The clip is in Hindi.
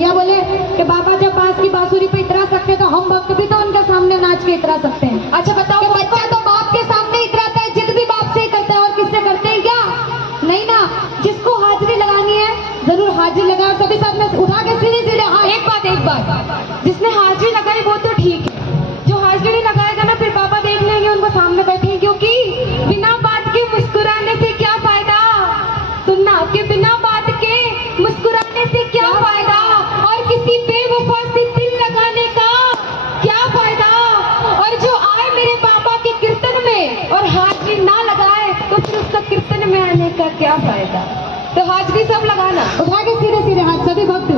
भैया बोले कि बाबा जब बांस की बांसुरी पे इतरा सकते तो हम भक्त भी तो उनके सामने नाच के इतरा सकते हैं। अच्छा बताओ, कि बच्चा तो बाप के सामने इतराता है, जिद भी बाप से ही करता है, और किससे करते हैं क्या? नहीं ना। जिसको हाजिरी लगानी है जरूर हाजिरी लगाए, सभी साथ में उठा के सीधे सीधे। हाँ, एक बात, जिसने हाजिरी लगाई वो तो ठीक है, जो हाजिरी नहीं लगाएगा ना फिर बाबा देख लेंगे उनको सामने बैठे, क्योंकि बिना बात के मुस्कुराने से क्या फायदा। सुनना कि बिना बात के मुस्कुराने से क्या फायदा, और किसी बेवफा से दिल लगाने का क्या फायदा। और जो आए मेरे बाबा के कीर्तन में और हाजिरी ना लगाए तो फिर उसका कीर्तन में आने का क्या फायदा। तो हाजिरी सब लगाना। उठा के सीधे सीधे हाथ, सभी भक्त